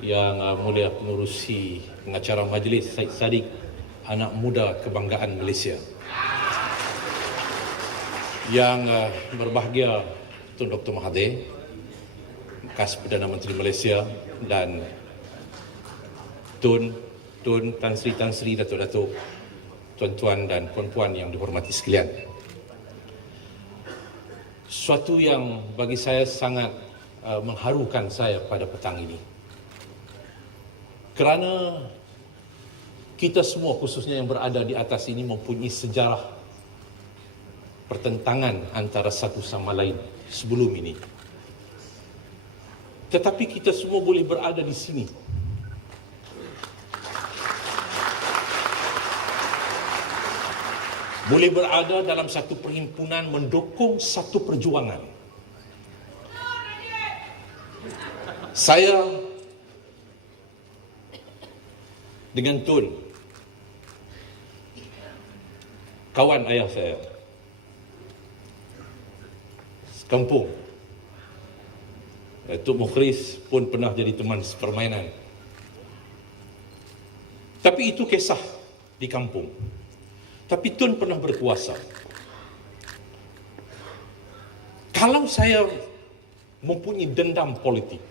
Yang Mulia Pengerusi Pengacara Majlis Syed Saddiq, anak muda kebanggaan Malaysia. Yang berbahagia Tun Dr. Mahathir, bekas Perdana Menteri Malaysia, dan Tun Tan Sri Datuk-Datuk, tuan-tuan dan puan-puan yang dihormati sekalian. Suatu yang bagi saya sangat mengharukan saya pada petang ini. Kerana kita semua, khususnya yang berada di atas ini, mempunyai sejarah pertentangan antara satu sama lain sebelum ini. Tetapi kita semua boleh berada di sini. Boleh berada dalam satu perhimpunan mendukung satu perjuangan. Saya dengan Tun, kawan ayah saya, sekampung. Tok Mukhris pun pernah jadi teman sepermainan. Tapi itu kisah di kampung. Tapi Tun pernah berkuasa. Kalau saya mempunyai dendam politik,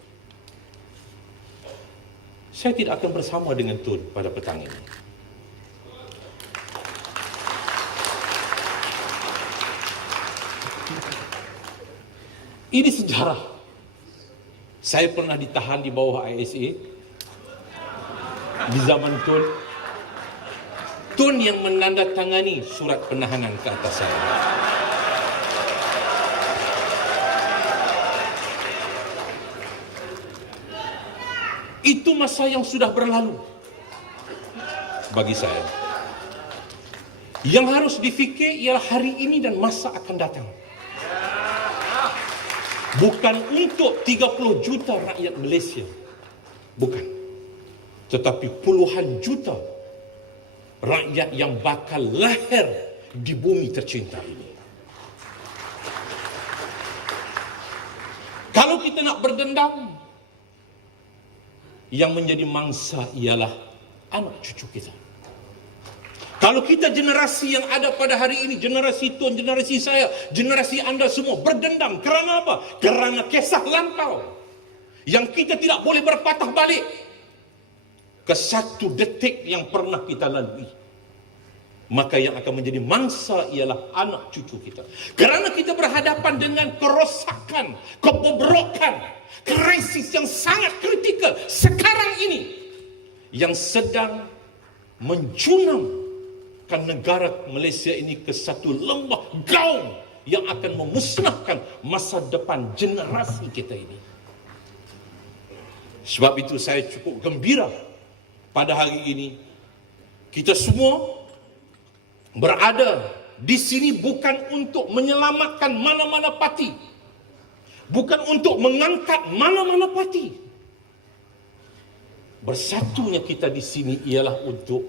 saya tidak akan bersama dengan Tun pada petang ini. Ini sejarah. Saya pernah ditahan di bawah ISA di zaman Tun. Tun yang menandatangani surat penahanan ke atas saya. Itu masa yang sudah berlalu bagi saya. Yang harus difikir ialah hari ini dan masa akan datang. Bukan untuk 30 juta rakyat Malaysia. Bukan. Tetapi puluhan juta rakyat yang bakal lahir di bumi tercinta ini. Kalau kita nak berdendam, yang menjadi mangsa ialah anak cucu kita. Kalau kita generasi yang ada pada hari ini, generasi Tun, generasi saya, generasi anda semua berdendam, kerana apa? Kerana kisah lampau yang kita tidak boleh berpatah balik ke satu detik yang pernah kita lalui. Maka yang akan menjadi mangsa ialah anak cucu kita. Kerana kita berhadapan dengan kerosakan, kebobrokan, krisis yang sangat kritikal sekarang ini, yang sedang menjunamkan negara Malaysia ini ke satu lembah gaung yang akan memusnahkan masa depan generasi kita ini. Sebab itu saya cukup gembira pada hari ini kita semua berada di sini bukan untuk menyelamatkan mana-mana parti, bukan untuk mengangkat mana-mana parti. Bersatunya kita di sini ialah untuk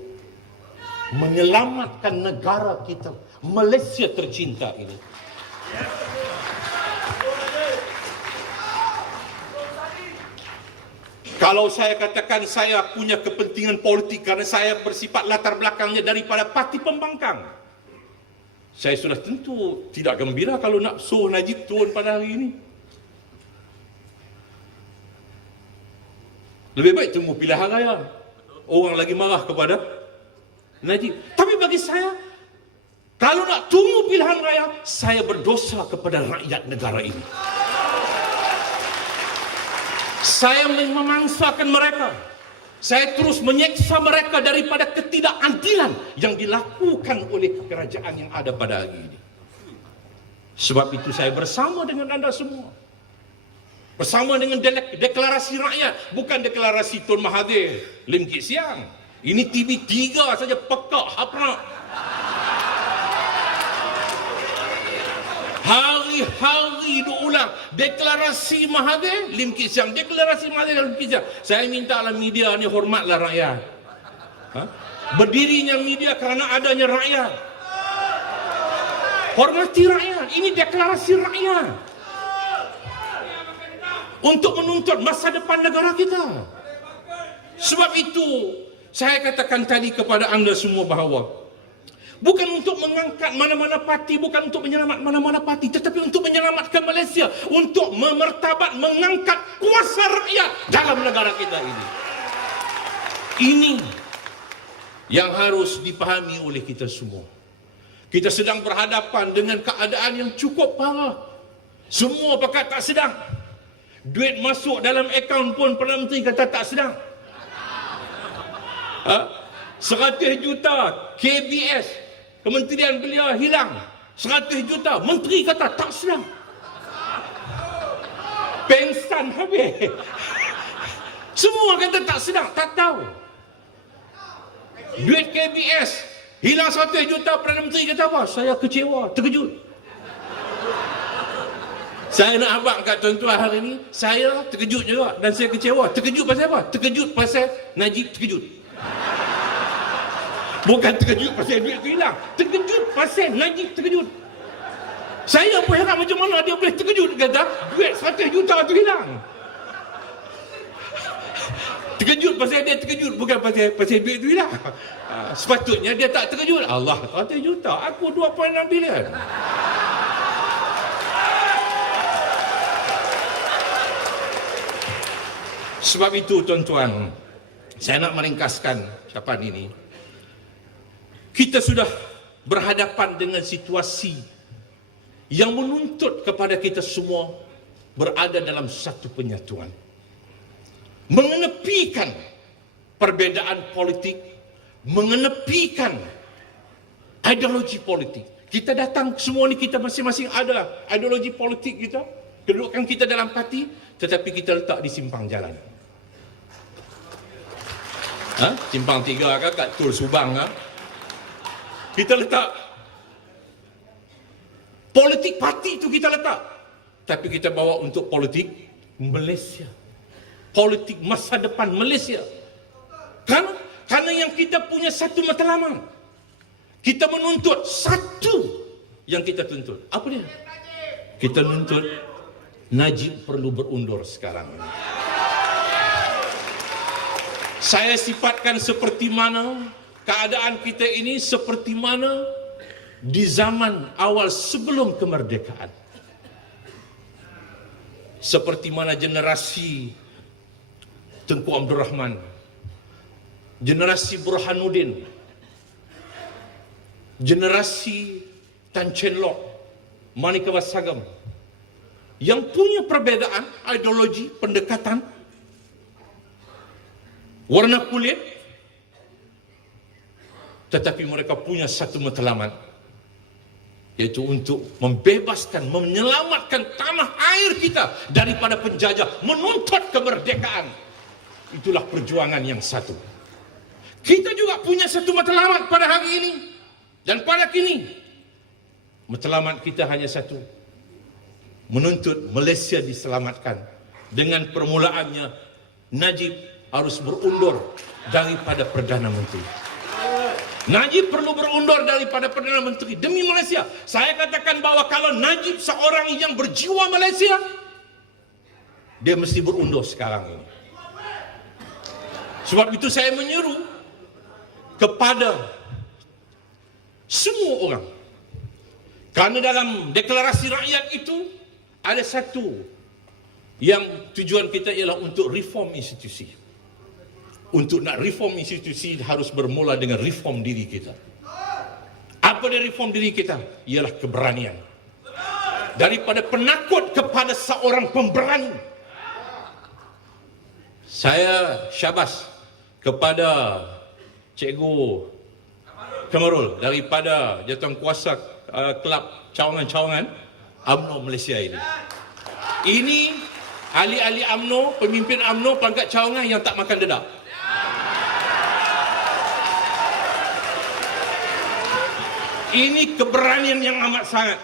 menyelamatkan negara kita, Malaysia tercinta ini. Kalau saya katakan saya punya kepentingan politik kerana saya bersifat latar belakangnya daripada parti pembangkang, saya sudah tentu tidak gembira kalau nak suruh Najib turun pada hari ini. Lebih baik tunggu pilihan raya. Orang lagi marah kepada Najib. Tapi bagi saya, kalau nak tunggu pilihan raya, saya berdosa kepada rakyat negara ini. Saya memangsakan mereka. Saya terus menyeksa mereka daripada ketidakadilan yang dilakukan oleh kerajaan yang ada pada hari ini. Sebab itu saya bersama dengan anda semua. Bersama dengan deklarasi rakyat. Bukan deklarasi Tun Mahathir, Lim Kit Siang. Ini TV3 saja pekak haprak. Hari-hari diulang deklarasi Mahathir, Lim Kit Siang, deklarasi Mahathir, Lim Kit Siang. Saya mintalah media ni hormatlah rakyat. Berdirinya media kerana adanya rakyat. Hormati rakyat. Ini deklarasi rakyat untuk menuntut masa depan negara kita. Sebab itu saya katakan tadi kepada anda semua bahawa bukan untuk mengangkat mana-mana parti, bukan untuk menyelamat mana-mana parti, tetapi untuk menyelamatkan Malaysia, untuk memertabat, mengangkat kuasa rakyat dalam negara kita ini. Ini yang harus dipahami oleh kita semua. Kita sedang berhadapan dengan keadaan yang cukup parah. Semua pakat tak sedang. Duit masuk dalam akaun pun Perdana Menteri kata tak sedang. 100 juta KBS Kementerian Belia hilang. 100 juta Menteri kata tak sedang. Pensan habis. Semua kata tak sedang, tak tahu. Duit KBS hilang 100 juta, Perdana Menteri kata apa? Saya kecewa, terkejut. Saya nak abang kat tuan-tuan hari ini, saya terkejut juga dan saya kecewa. Terkejut pasal apa? Terkejut pasal Najib terkejut. Bukan terkejut pasal duit tu hilang, terkejut pasal Najib terkejut. Saya pun heran macam mana dia boleh terkejut, kata duit 100 juta tu hilang. Terkejut pasal dia terkejut, bukan pasal duit tu hilang. Sepatutnya dia tak terkejut. Allah, 100 juta, aku 2.6 bilion. Sebab itu tuan-tuan, saya nak meringkaskan ucapan ini. Kita sudah berhadapan dengan situasi yang menuntut kepada kita semua berada dalam satu penyatuan. Mengenepikan perbezaan politik, mengenepikan ideologi politik. Kita datang semua ni, kita masing-masing ada ideologi politik kita, kedudukan kita dalam parti, tetapi kita letak di simpang jalan. Simpang 3 ke kat Tol Subang ke? Kita letak politik parti itu kita letak, tapi kita bawa untuk politik Malaysia, politik masa depan Malaysia. Karena yang kita punya satu matlamat, kita menuntut satu yang kita tuntut. Apa dia? Kita menuntut Najib perlu berundur sekarang. Saya sifatkan seperti mana keadaan kita ini, seperti mana di zaman awal sebelum kemerdekaan. Seperti mana generasi Tengku Abdul Rahman, generasi Burhanuddin, generasi Tan Chen Lock, Manika Wassagam, yang punya perbezaan ideologi, pendekatan, warna kulit, tetapi mereka punya satu matlamat, yaitu untuk membebaskan, menyelamatkan tanah air kita daripada penjajah, menuntut kemerdekaan. Itulah perjuangan yang satu. Kita juga punya satu matlamat pada hari ini dan pada kini. Matlamat kita hanya satu, menuntut Malaysia diselamatkan. Dengan permulaannya, Najib harus berundur daripada Perdana Menteri. Najib perlu berundur daripada Perdana Menteri demi Malaysia. Saya katakan bahawa kalau Najib seorang yang berjiwa Malaysia, dia mesti berundur sekarang ini. Sebab itu saya menyeru kepada semua orang, kerana dalam deklarasi rakyat itu ada satu yang tujuan kita ialah untuk reform institusi. Untuk nak reform institusi harus bermula dengan reform diri kita. Apa dia reform diri kita? Ialah keberanian. Daripada penakut kepada seorang pemberani. Saya syabas kepada Cikgu Kamarul daripada Jawatankuasa Kelab Cawangan-Cawangan UMNO Malaysia ini. Ini ahli-ahli UMNO, pemimpin UMNO pangkat cawangan yang tak makan dedak. Ini keberanian yang amat sangat.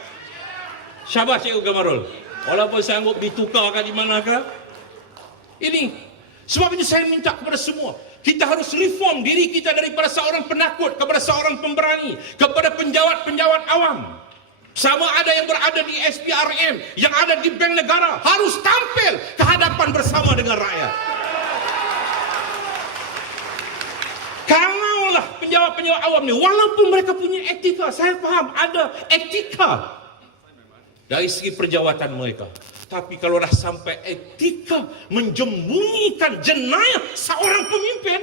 Syabas Cikgu Kamarul. Walaupun sanggup ditukarkan di manakah. Ini. Sebab itu saya minta kepada semua, kita harus reform diri kita daripada seorang penakut kepada seorang pemberani, kepada penjawat-penjawat awam. Sama ada yang berada di SPRM, yang ada di Bank Negara, harus tampil ke hadapan bersama dengan rakyat. Kalaulah penjawat-penjawat awam ni, walaupun mereka punya etika, saya faham ada etika dari segi perjawatan mereka, tapi kalau dah sampai etika menjembunyikan jenayah seorang pemimpin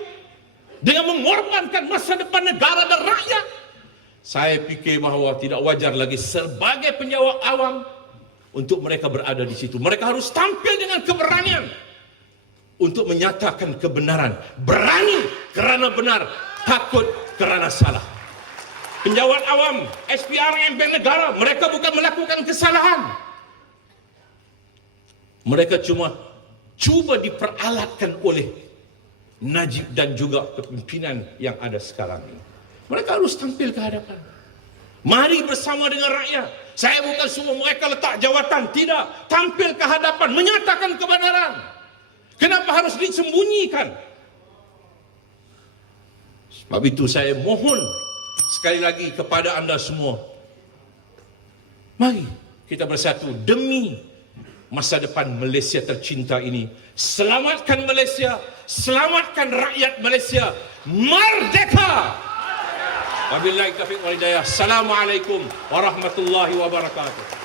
dengan mengorbankan masa depan negara dan rakyat, saya fikir bahawa tidak wajar lagi sebagai penjawat awam untuk mereka berada di situ. Mereka harus tampil dengan keberanian untuk menyatakan kebenaran. Berani kerana benar, takut kerana salah. Penjawat awam, SPR, MP negara, mereka bukan melakukan kesalahan. Mereka cuma cuba diperalatkan oleh Najib dan juga kepimpinan yang ada sekarang ini. Mereka harus tampil ke hadapan. Mari bersama dengan rakyat. Saya bukan suruh mereka letak jawatan, tidak. Tampil ke hadapan, menyatakan kebenaran. Kenapa harus disembunyikan? Sebab itu saya mohon sekali lagi kepada anda semua, mari kita bersatu demi masa depan Malaysia tercinta ini. Selamatkan Malaysia, selamatkan rakyat Malaysia. Merdeka! Wabillahi taufiq wal hidayah. Assalamualaikum warahmatullahi wabarakatuh.